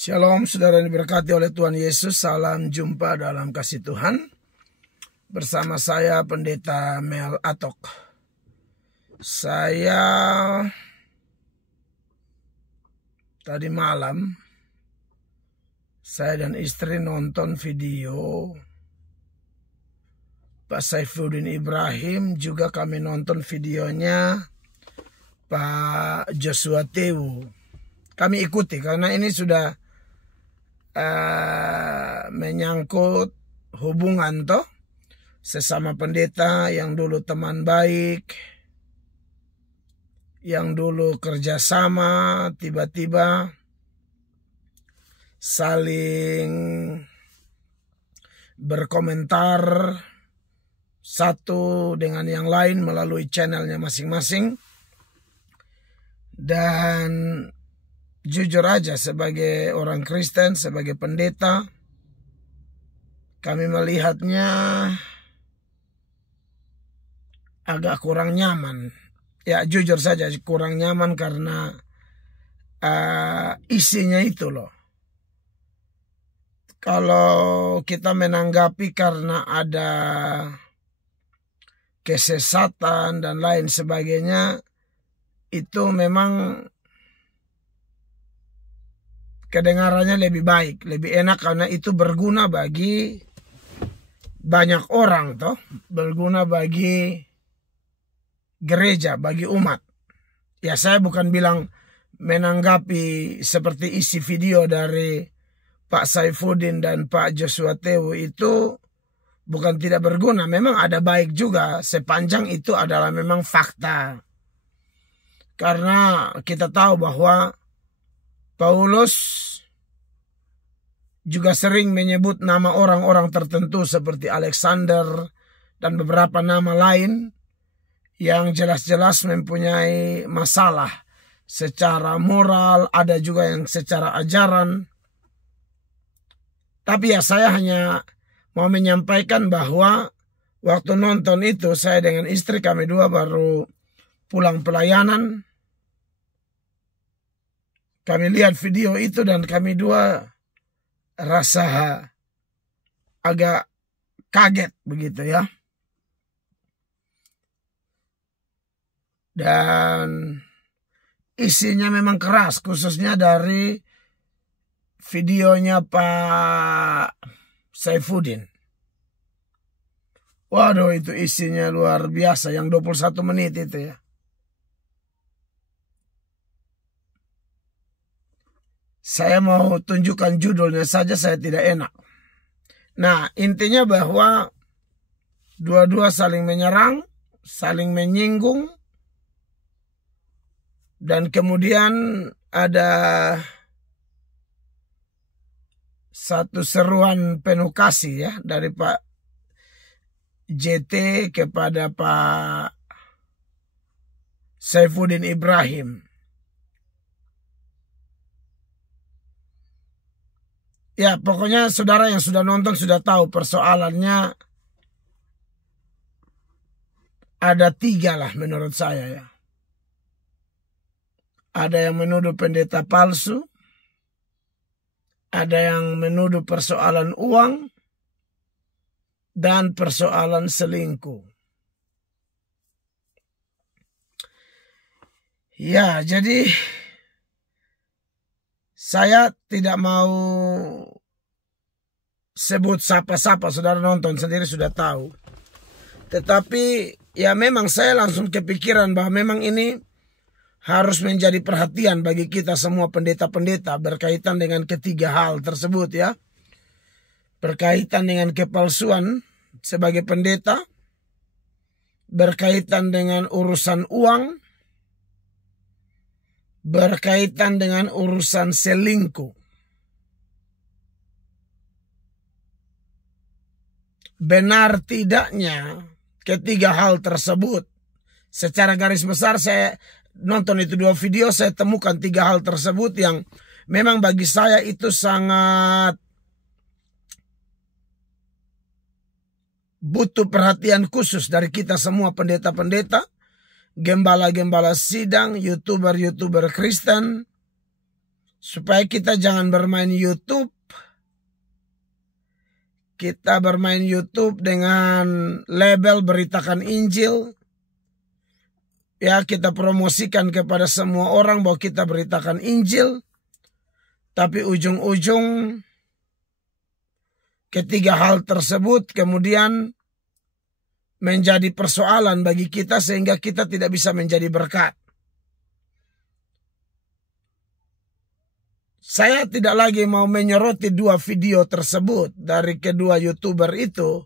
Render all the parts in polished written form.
Shalom saudara yang diberkati oleh Tuhan Yesus. Salam jumpa dalam kasih Tuhan. Bersama saya Pendeta Mel Atok. Saya tadi malam saya dan istri nonton video Pak Saifuddin Ibrahim. Juga kami nonton videonya Pak Joshua Tewu. Kami ikuti karena ini sudah menyangkut hubungan toh sesama pendeta yang dulu teman baik, yang dulu kerjasama, tiba-tiba saling berkomentar satu dengan yang lain melalui channelnya masing-masing. Dan jujur aja sebagai orang Kristen, sebagai pendeta, kami melihatnya agak kurang nyaman. Ya jujur saja kurang nyaman karena isinya itu loh. Kalau kita menanggapi karena ada kesesatan dan lain sebagainya, itu memang kedengarannya lebih baik, lebih enak karena itu berguna bagi banyak orang toh, berguna bagi gereja, bagi umat. Ya saya bukan bilang menanggapi seperti isi video dari Pak Saifuddin dan Pak Joshua Tewu itu bukan tidak berguna, memang ada baik juga sepanjang itu adalah memang fakta. Karena kita tahu bahwa Paulus juga sering menyebut nama orang-orang tertentu seperti Alexander dan beberapa nama lain yang jelas-jelas mempunyai masalah secara moral, ada juga yang secara ajaran. Tapi ya saya hanya mau menyampaikan bahwa waktu nonton itu saya dengan istri kami dua baru pulang pelayanan. Kami lihat video itu dan kami dua rasa agak kaget begitu ya. Dan isinya memang keras, khususnya dari videonya Pak Saifuddin. Waduh, itu isinya luar biasa yang 21 menit itu ya. Saya mau tunjukkan judulnya saja saya tidak enak. Nah, intinya bahwa dua-dua saling menyerang, saling menyinggung, dan kemudian ada satu seruan penuh kasih ya dari Pak JT kepada Pak Saifuddin Ibrahim. Ya pokoknya saudara yang sudah nonton sudah tahu persoalannya ada 3 lah menurut saya ya. Ada yang menuduh pendeta palsu, ada yang menuduh persoalan uang, dan persoalan selingkuh. Ya jadi saya tidak mau sebut siapa-siapa, saudara nonton sendiri sudah tahu. Tetapi ya memang saya langsung kepikiran bahwa memang ini harus menjadi perhatian bagi kita semua pendeta-pendeta berkaitan dengan ketiga hal tersebut ya. Berkaitan dengan kepalsuan sebagai pendeta, berkaitan dengan urusan uang, berkaitan dengan urusan selingkuh. Benar tidaknya ketiga hal tersebut, secara garis besar saya nonton itu 2 video, saya temukan 3 hal tersebut yang memang bagi saya itu sangat butuh perhatian khusus dari kita semua pendeta-pendeta, gembala-gembala sidang, YouTuber-YouTuber Kristen, supaya kita jangan bermain YouTube. Kita bermain YouTube dengan label beritakan Injil. Ya, kita promosikan kepada semua orang bahwa kita beritakan Injil. Tapi ujung-ujung ketiga hal tersebut kemudian menjadi persoalan bagi kita sehingga kita tidak bisa menjadi berkat. Saya tidak lagi mau menyoroti dua video tersebut dari kedua YouTuber itu.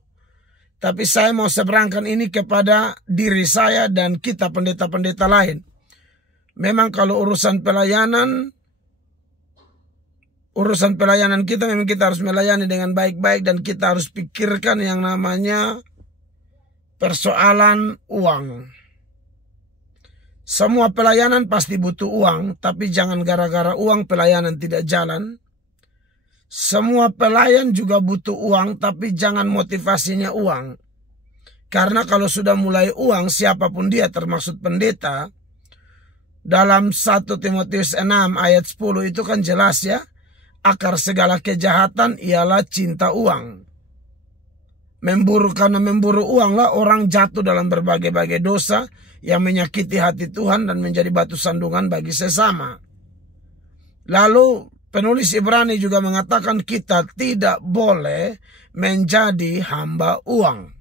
Tapi saya mau seberangkan ini kepada diri saya dan kita pendeta-pendeta lain. Memang kalau urusan pelayanan kita memang kita harus melayani dengan baik-baik dan kita harus pikirkan yang namanya persoalan uang. Semua pelayanan pasti butuh uang, tapi jangan gara-gara uang pelayanan tidak jalan. Semua pelayan juga butuh uang, tapi jangan motivasinya uang. Karena kalau sudah mulai uang, siapapun dia termasuk pendeta, dalam 1 Timotius 6 ayat 10 itu kan jelas ya, akar segala kejahatan ialah cinta uang. Karena memburu uang lah orang jatuh dalam berbagai-bagai dosa yang menyakiti hati Tuhan dan menjadi batu sandungan bagi sesama. Lalu penulis Ibrani juga mengatakan kita tidak boleh menjadi hamba uang.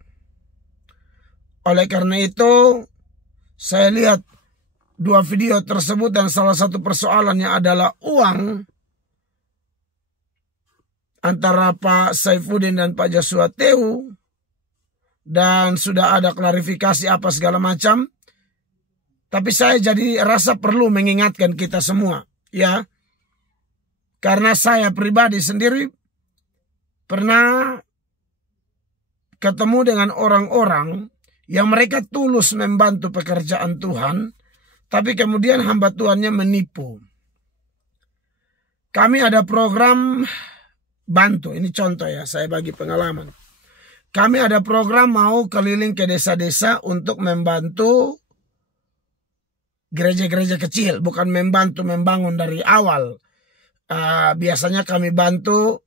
Oleh karena itu saya lihat dua video tersebut dan salah satu persoalannya adalah uang antara Pak Saifuddin dan Pak Joshua Tehu. Dan sudah ada klarifikasi apa segala macam. Tapi saya jadi rasa perlu mengingatkan kita semua, ya. Karena saya pribadi sendiri pernah ketemu dengan orang-orang yang mereka tulus membantu pekerjaan Tuhan, tapi kemudian hamba Tuhannya menipu. Kami ada program bantu, ini contoh ya, saya bagi pengalaman. Kami ada program mau keliling ke desa-desa untuk membantu gereja-gereja kecil, bukan membantu membangun dari awal. Biasanya kami bantu,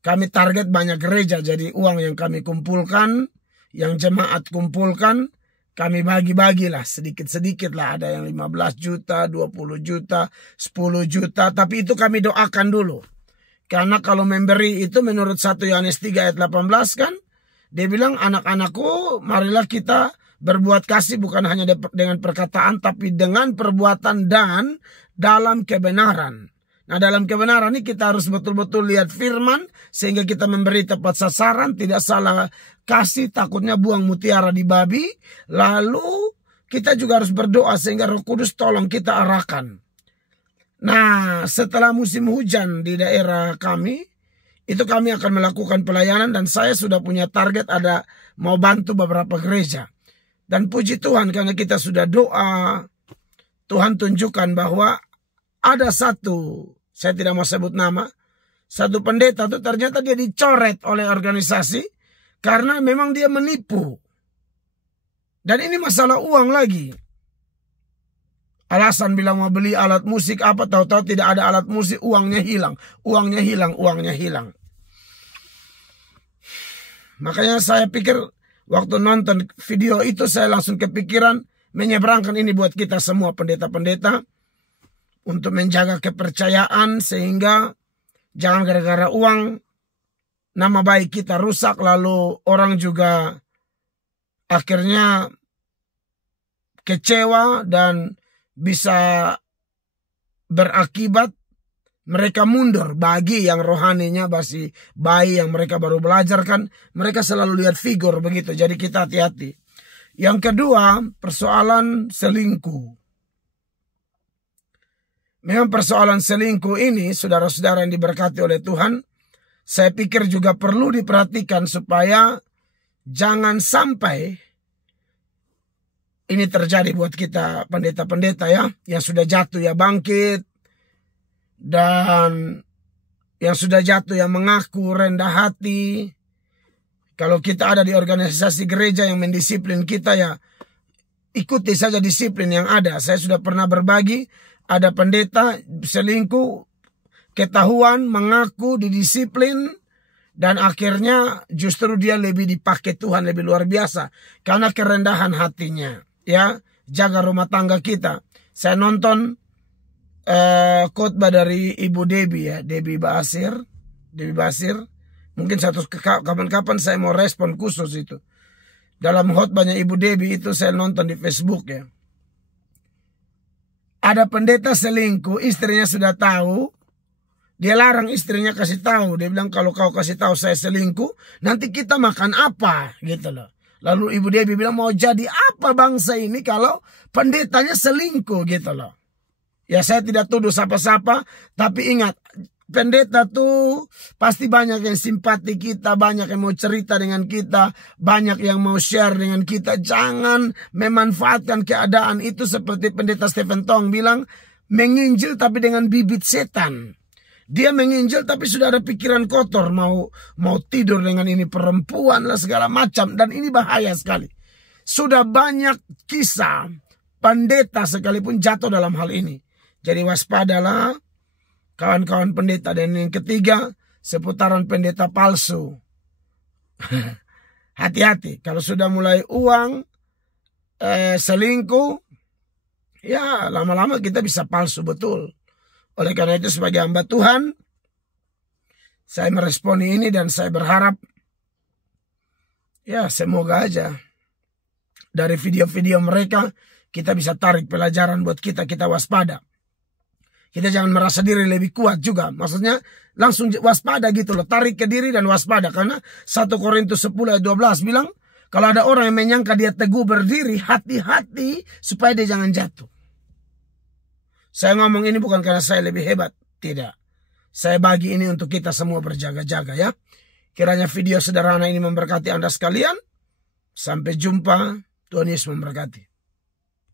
kami target banyak gereja, jadi uang yang kami kumpulkan, yang jemaat kumpulkan, kami bagi-bagilah sedikit-sedikit lah. Ada yang 15 juta, 20 juta, 10 juta, tapi itu kami doakan dulu. Karena kalau memberi itu menurut 1 Yohanes 3 ayat 18 kan, dia bilang anak-anakku marilah kita berbuat kasih bukan hanya dengan perkataan tapi dengan perbuatan dan dalam kebenaran. Nah, dalam kebenaran ini kita harus betul-betul lihat firman sehingga kita memberi tepat sasaran, tidak salah kasih, takutnya buang mutiara di babi. Lalu kita juga harus berdoa sehingga Roh Kudus tolong kita arahkan. Nah, setelah musim hujan di daerah kami, itu kami akan melakukan pelayanan dan saya sudah punya target ada mau bantu beberapa gereja. Dan puji Tuhan karena kita sudah doa, Tuhan tunjukkan bahwa ada satu, saya tidak mau sebut nama, satu pendeta itu ternyata dia dicoret oleh organisasi karena memang dia menipu. Dan ini masalah uang lagi. Alasan bilang mau beli alat musik apa, tahu-tahu tidak ada alat musik, uangnya hilang. Uangnya hilang, uangnya hilang. Makanya saya pikir waktu nonton video itu saya langsung kepikiran menyeberangkan ini buat kita semua pendeta-pendeta untuk menjaga kepercayaan sehingga jangan gara-gara uang nama baik kita rusak lalu orang juga akhirnya kecewa dan bisa berakibat mereka mundur. Bagi yang rohaninya masih bayi yang mereka baru belajar kan, mereka selalu lihat figur begitu. Jadi kita hati-hati. Yang kedua, persoalan selingkuh. Memang persoalan selingkuh ini, saudara-saudara yang diberkati oleh Tuhan, saya pikir juga perlu diperhatikan supaya jangan sampai ini terjadi buat kita pendeta-pendeta ya, yang sudah jatuh ya bangkit, dan yang sudah jatuh ya mengaku rendah hati. Kalau kita ada di organisasi gereja yang mendisiplin kita ya, ikuti saja disiplin yang ada. Saya sudah pernah berbagi, ada pendeta selingkuh, ketahuan, mengaku, didisiplin, dan akhirnya justru dia lebih dipakai Tuhan lebih luar biasa karena kerendahan hatinya. Ya, jaga rumah tangga kita. Saya nonton khotbah dari Ibu Debbie ya, Debbie Basir. Mungkin kapan-kapan saya mau respon khusus itu. Dalam khotbahnya Ibu Debbie itu saya nonton di Facebook ya. Ada pendeta selingkuh, istrinya sudah tahu. Dia larang istrinya kasih tahu. Dia bilang kalau kau kasih tahu saya selingkuh, nanti kita makan apa gitu loh. Lalu Ibu Debbie bilang mau jadi apa bangsa ini kalau pendetanya selingkuh gitu loh. Ya saya tidak tuduh siapa-siapa, tapi ingat pendeta tuh pasti banyak yang simpati kita, banyak yang mau cerita dengan kita, banyak yang mau share dengan kita. Jangan memanfaatkan keadaan itu seperti pendeta Stephen Tong bilang, menginjil tapi dengan bibit setan. Dia menginjil tapi sudah ada pikiran kotor, mau tidur dengan ini perempuan lah segala macam, dan ini bahaya sekali. Sudah banyak kisah pendeta sekalipun jatuh dalam hal ini. Jadi waspadalah kawan-kawan pendeta. Dan yang ketiga, seputaran pendeta palsu. Hati-hati kalau sudah mulai uang, selingkuh, ya lama-lama kita bisa palsu betul. Oleh karena itu sebagai hamba Tuhan, saya meresponi ini dan saya berharap, ya semoga aja dari video-video mereka kita bisa tarik pelajaran buat kita waspada. Kita jangan merasa diri lebih kuat juga. Maksudnya langsung waspada gitu loh. Tarik ke diri dan waspada. Karena 1 Korintus 10 ayat 12 bilang, kalau ada orang yang menyangka dia teguh berdiri, hati-hati supaya dia jangan jatuh. Saya ngomong ini bukan karena saya lebih hebat. Tidak. Saya bagi ini untuk kita semua berjaga-jaga ya. Kiranya video sederhana ini memberkati Anda sekalian. Sampai jumpa. Tuhan Yesus memberkati.